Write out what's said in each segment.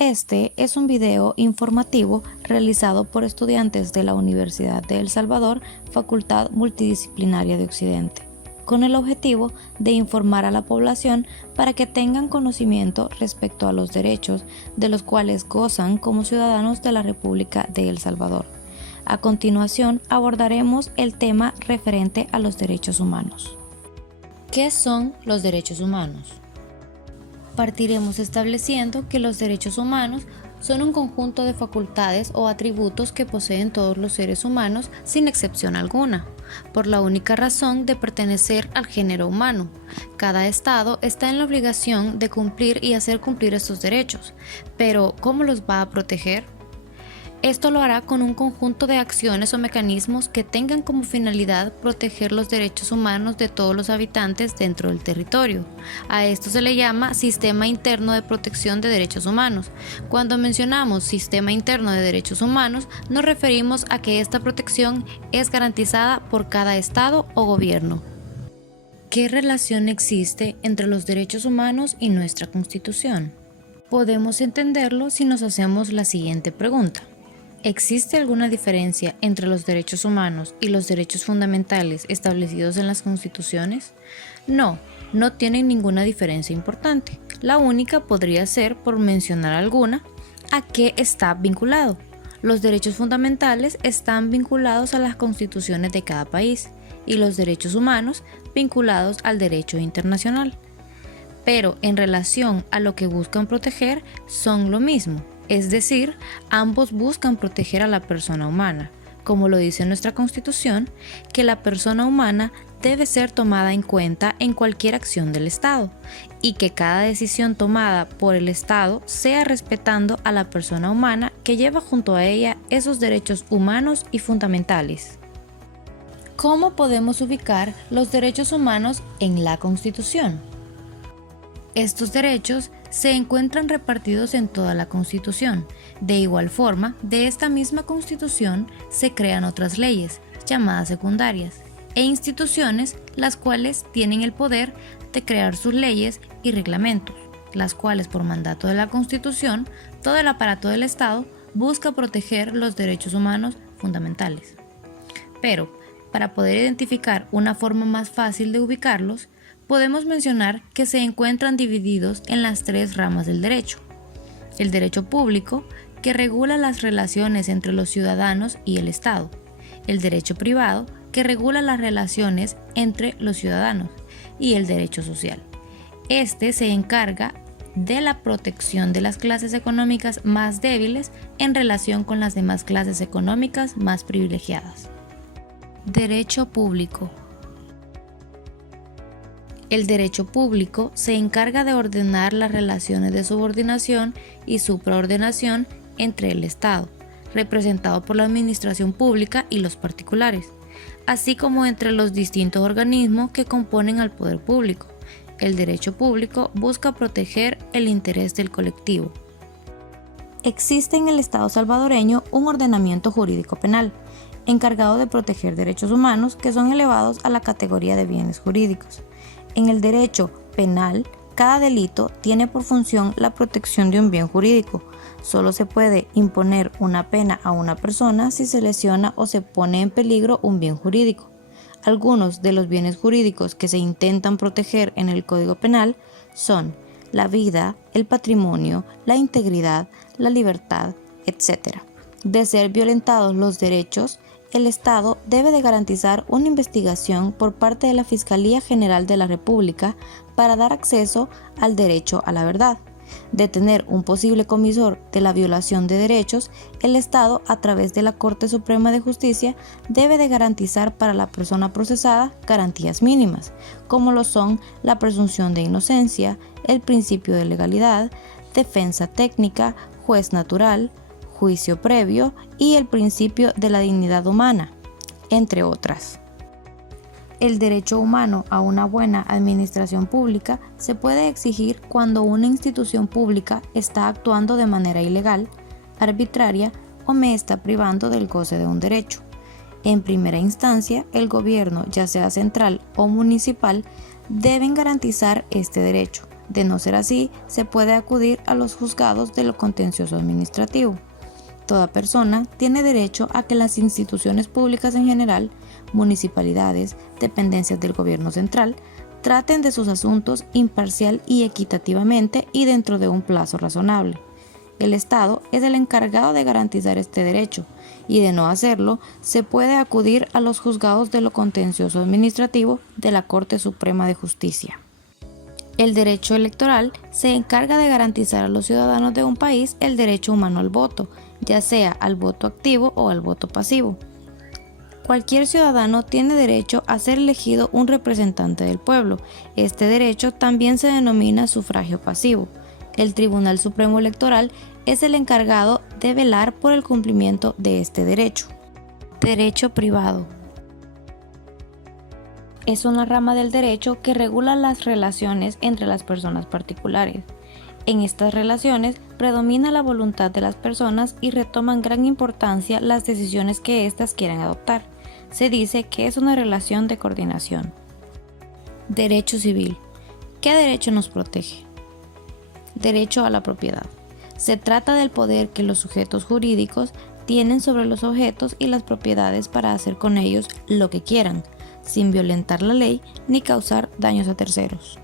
Este es un video informativo realizado por estudiantes de la Universidad de El Salvador, Facultad Multidisciplinaria de Occidente, con el objetivo de informar a la población para que tengan conocimiento respecto a los derechos de los cuales gozan como ciudadanos de la República de El Salvador. A continuación abordaremos el tema referente a los derechos humanos. ¿Qué son los derechos humanos? Partiremos estableciendo que los derechos humanos son un conjunto de facultades o atributos que poseen todos los seres humanos sin excepción alguna, por la única razón de pertenecer al género humano. Cada estado está en la obligación de cumplir y hacer cumplir estos derechos, pero ¿cómo los va a proteger? Esto lo hará con un conjunto de acciones o mecanismos que tengan como finalidad proteger los derechos humanos de todos los habitantes dentro del territorio. A esto se le llama Sistema Interno de Protección de Derechos Humanos. Cuando mencionamos Sistema Interno de Derechos Humanos, nos referimos a que esta protección es garantizada por cada estado o gobierno. ¿Qué relación existe entre los derechos humanos y nuestra Constitución? Podemos entenderlo si nos hacemos la siguiente pregunta. ¿Existe alguna diferencia entre los derechos humanos y los derechos fundamentales establecidos en las constituciones? No tienen ninguna diferencia importante. La única podría ser, por mencionar alguna, ¿a qué está vinculado? Los derechos fundamentales están vinculados a las constituciones de cada país y los derechos humanos vinculados al derecho internacional. Pero en relación a lo que buscan proteger, son lo mismo. Es decir, ambos buscan proteger a la persona humana, como lo dice nuestra Constitución, que la persona humana debe ser tomada en cuenta en cualquier acción del Estado y que cada decisión tomada por el Estado sea respetando a la persona humana que lleva junto a ella esos derechos humanos y fundamentales. ¿Cómo podemos ubicar los derechos humanos en la Constitución? Estos derechos se encuentran repartidos en toda la Constitución. De igual forma, de esta misma Constitución se crean otras leyes, llamadas secundarias, e instituciones, las cuales tienen el poder de crear sus leyes y reglamentos, las cuales por mandato de la Constitución, todo el aparato del Estado busca proteger los derechos humanos fundamentales. Pero, para poder identificar una forma más fácil de ubicarlos, podemos mencionar que se encuentran divididos en las tres ramas del derecho. El derecho público, que regula las relaciones entre los ciudadanos y el Estado. El derecho privado, que regula las relaciones entre los ciudadanos. Y el derecho social. Este se encarga de la protección de las clases económicas más débiles en relación con las demás clases económicas más privilegiadas. Derecho público. El derecho público se encarga de ordenar las relaciones de subordinación y supraordenación entre el Estado, representado por la administración pública y los particulares, así como entre los distintos organismos que componen al poder público. El derecho público busca proteger el interés del colectivo. Existe en el Estado salvadoreño un ordenamiento jurídico penal, encargado de proteger derechos humanos que son elevados a la categoría de bienes jurídicos. En el derecho penal, cada delito tiene por función la protección de un bien jurídico. Solo se puede imponer una pena a una persona si se lesiona o se pone en peligro un bien jurídico. Algunos de los bienes jurídicos que se intentan proteger en el Código Penal son la vida, el patrimonio, la integridad, la libertad, etc. De ser violentados los derechos, el Estado debe de garantizar una investigación por parte de la Fiscalía General de la República para dar acceso al derecho a la verdad. De tener un posible comisor de la violación de derechos, el Estado, a través de la Corte Suprema de Justicia, debe de garantizar para la persona procesada garantías mínimas, como lo son la presunción de inocencia, el principio de legalidad, defensa técnica, juez natural, juicio previo y el principio de la dignidad humana, entre otras. El derecho humano a una buena administración pública se puede exigir cuando una institución pública está actuando de manera ilegal, arbitraria o me está privando del goce de un derecho. En primera instancia, el gobierno, ya sea central o municipal, deben garantizar este derecho, De no ser así, se puede acudir a los juzgados de lo contencioso administrativo. Toda persona tiene derecho a que las instituciones públicas en general, municipalidades, dependencias del gobierno central, traten de sus asuntos imparcial y equitativamente y dentro de un plazo razonable. El Estado es el encargado de garantizar este derecho, y de no hacerlo, se puede acudir a los juzgados de lo contencioso administrativo de la Corte Suprema de Justicia. El derecho electoral se encarga de garantizar a los ciudadanos de un país el derecho humano al voto, ya sea al voto activo o al voto pasivo. Cualquier ciudadano tiene derecho a ser elegido un representante del pueblo. Este derecho también se denomina sufragio pasivo. El Tribunal Supremo Electoral es el encargado de velar por el cumplimiento de este derecho. Derecho privado. Es una rama del derecho que regula las relaciones entre las personas particulares. En estas relaciones predomina la voluntad de las personas y retoman gran importancia las decisiones que éstas quieran adoptar. Se dice que es una relación de coordinación. Derecho civil. ¿Qué derecho nos protege? Derecho a la propiedad. Se trata del poder que los sujetos jurídicos tienen sobre los objetos y las propiedades para hacer con ellos lo que quieran, sin violentar la ley ni causar daños a terceros.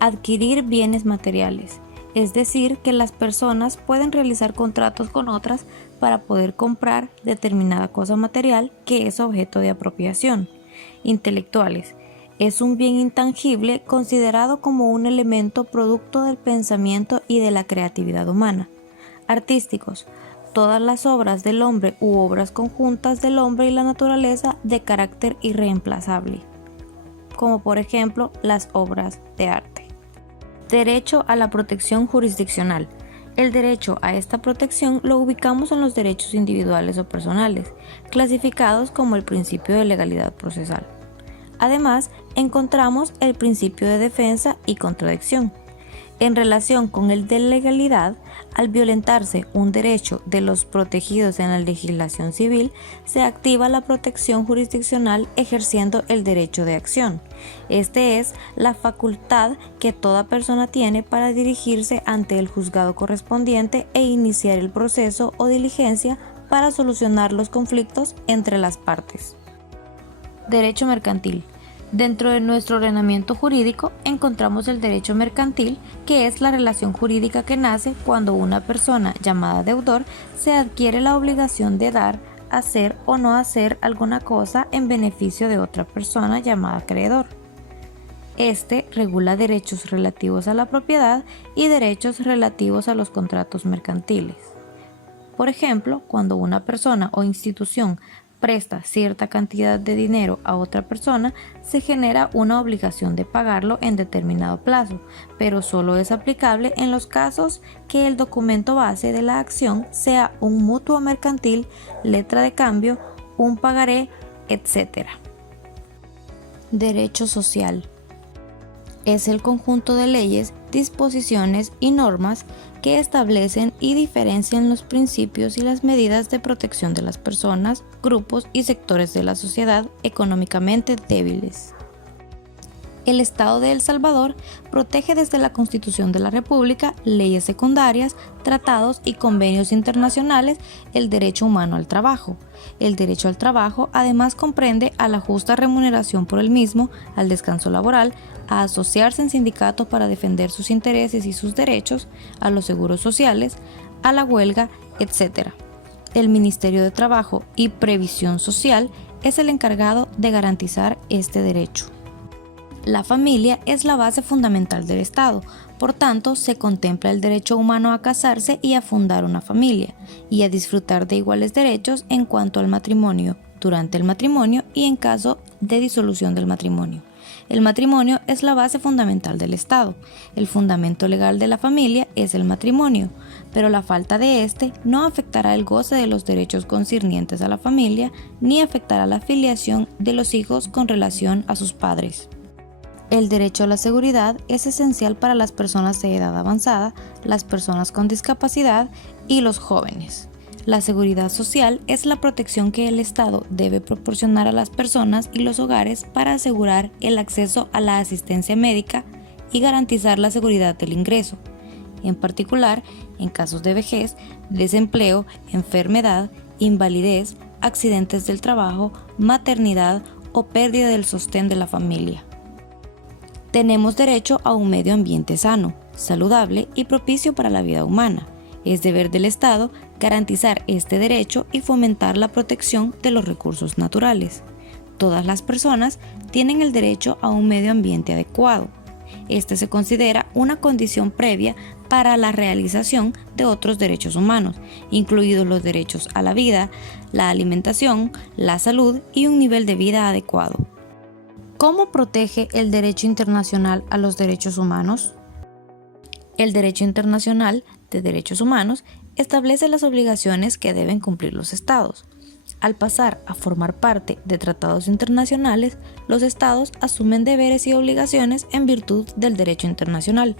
Adquirir bienes materiales. Es decir, que las personas pueden realizar contratos con otras para poder comprar determinada cosa material que es objeto de apropiación. Intelectuales. Es un bien intangible considerado como un elemento producto del pensamiento y de la creatividad humana. Artísticos. Todas las obras del hombre u obras conjuntas del hombre y la naturaleza de carácter irreemplazable, como por ejemplo las obras de arte. Derecho a la protección jurisdiccional. El derecho a esta protección lo ubicamos en los derechos individuales o personales, clasificados como el principio de legalidad procesal. Además, encontramos el principio de defensa y contradicción. En relación con el de legalidad, al violentarse un derecho de los protegidos en la legislación civil, se activa la protección jurisdiccional ejerciendo el derecho de acción. Este es la facultad que toda persona tiene para dirigirse ante el juzgado correspondiente e iniciar el proceso o diligencia para solucionar los conflictos entre las partes. Derecho mercantil. Dentro de nuestro ordenamiento jurídico encontramos el derecho mercantil, que es la relación jurídica que nace cuando una persona llamada deudor se adquiere la obligación de dar, hacer o no hacer alguna cosa en beneficio de otra persona llamada acreedor. Este regula derechos relativos a la propiedad y derechos relativos a los contratos mercantiles. Por ejemplo, cuando una persona o institución presta cierta cantidad de dinero a otra persona, se genera una obligación de pagarlo en determinado plazo, pero solo es aplicable en los casos que el documento base de la acción sea un mutuo mercantil, letra de cambio, un pagaré, etc. Derecho social. Es el conjunto de leyes, disposiciones y normas que establecen y diferencian los principios y las medidas de protección de las personas, grupos y sectores de la sociedad económicamente débiles. El Estado de El Salvador protege desde la Constitución de la República, leyes secundarias, tratados y convenios internacionales el derecho humano al trabajo. El derecho al trabajo además comprende a la justa remuneración por el mismo, al descanso laboral, a asociarse en sindicatos para defender sus intereses y sus derechos, a los seguros sociales, a la huelga, etc. El Ministerio de Trabajo y Previsión Social es el encargado de garantizar este derecho. La familia es la base fundamental del Estado, por tanto se contempla el derecho humano a casarse y a fundar una familia, y a disfrutar de iguales derechos en cuanto al matrimonio, durante el matrimonio y en caso de disolución del matrimonio. El matrimonio es la base fundamental del Estado. El fundamento legal de la familia es el matrimonio, pero la falta de este no afectará el goce de los derechos concernientes a la familia, ni afectará la filiación de los hijos con relación a sus padres. El derecho a la seguridad es esencial para las personas de edad avanzada, las personas con discapacidad y los jóvenes. La seguridad social es la protección que el Estado debe proporcionar a las personas y los hogares para asegurar el acceso a la asistencia médica y garantizar la seguridad del ingreso, en particular en casos de vejez, desempleo, enfermedad, invalidez, accidentes del trabajo, maternidad o pérdida del sostén de la familia. Tenemos derecho a un medio ambiente sano, saludable y propicio para la vida humana. Es deber del Estado garantizar este derecho y fomentar la protección de los recursos naturales. Todas las personas tienen el derecho a un medio ambiente adecuado. Este se considera una condición previa para la realización de otros derechos humanos, incluidos los derechos a la vida, la alimentación, la salud y un nivel de vida adecuado. ¿Cómo protege el derecho internacional a los derechos humanos? El derecho internacional de derechos humanos establece las obligaciones que deben cumplir los estados. Al pasar a formar parte de tratados internacionales, los estados asumen deberes y obligaciones en virtud del derecho internacional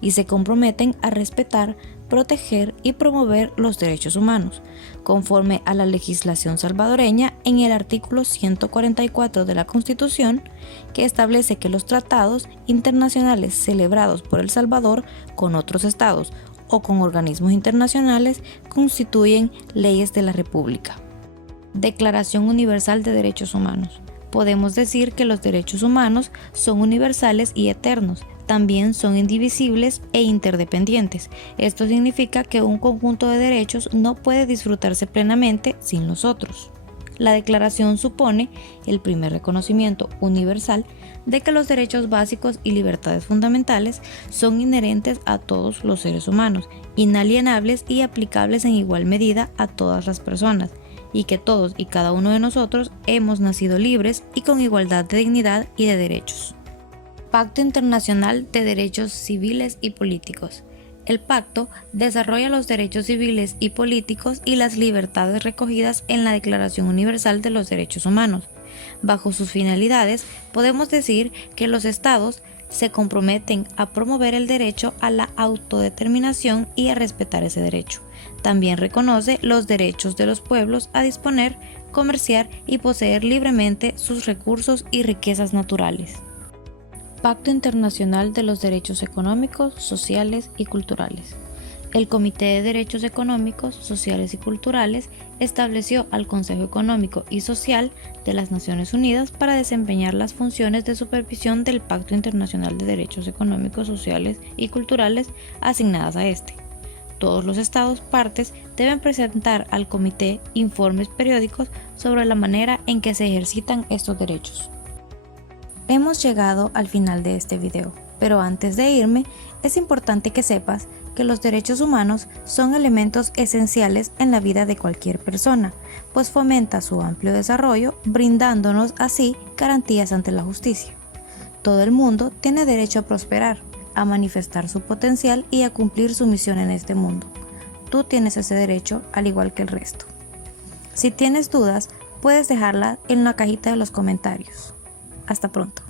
y se comprometen a respetar, proteger y promover los derechos humanos, conforme a la legislación salvadoreña en el artículo 144 de la Constitución, que establece que los tratados internacionales celebrados por El Salvador con otros estados o con organismos internacionales constituyen leyes de la República. Declaración Universal de Derechos Humanos. Podemos decir que los derechos humanos son universales y eternos. También son indivisibles e interdependientes. Esto significa que un conjunto de derechos no puede disfrutarse plenamente sin los otros. La declaración supone el primer reconocimiento universal de que los derechos básicos y libertades fundamentales son inherentes a todos los seres humanos, inalienables y aplicables en igual medida a todas las personas, y que todos y cada uno de nosotros hemos nacido libres y con igualdad de dignidad y de derechos. Pacto Internacional de Derechos Civiles y Políticos. El pacto desarrolla los derechos civiles y políticos y las libertades recogidas en la Declaración Universal de los Derechos Humanos. Bajo sus finalidades, podemos decir que los estados se comprometen a promover el derecho a la autodeterminación y a respetar ese derecho. También reconoce los derechos de los pueblos a disponer, comerciar y poseer libremente sus recursos y riquezas naturales. Pacto Internacional de los Derechos Económicos, Sociales y Culturales. El Comité de Derechos Económicos, Sociales y Culturales estableció al Consejo Económico y Social de las Naciones Unidas para desempeñar las funciones de supervisión del Pacto Internacional de Derechos Económicos, Sociales y Culturales asignadas a este. Todos los estados partes deben presentar al comité informes periódicos sobre la manera en que se ejercitan estos derechos. Hemos llegado al final de este video, pero antes de irme, es importante que sepas que los derechos humanos son elementos esenciales en la vida de cualquier persona, pues fomenta su amplio desarrollo, brindándonos así garantías ante la justicia. Todo el mundo tiene derecho a prosperar, a manifestar su potencial y a cumplir su misión en este mundo. Tú tienes ese derecho al igual que el resto. Si tienes dudas, puedes dejarlas en la cajita de los comentarios. Hasta pronto.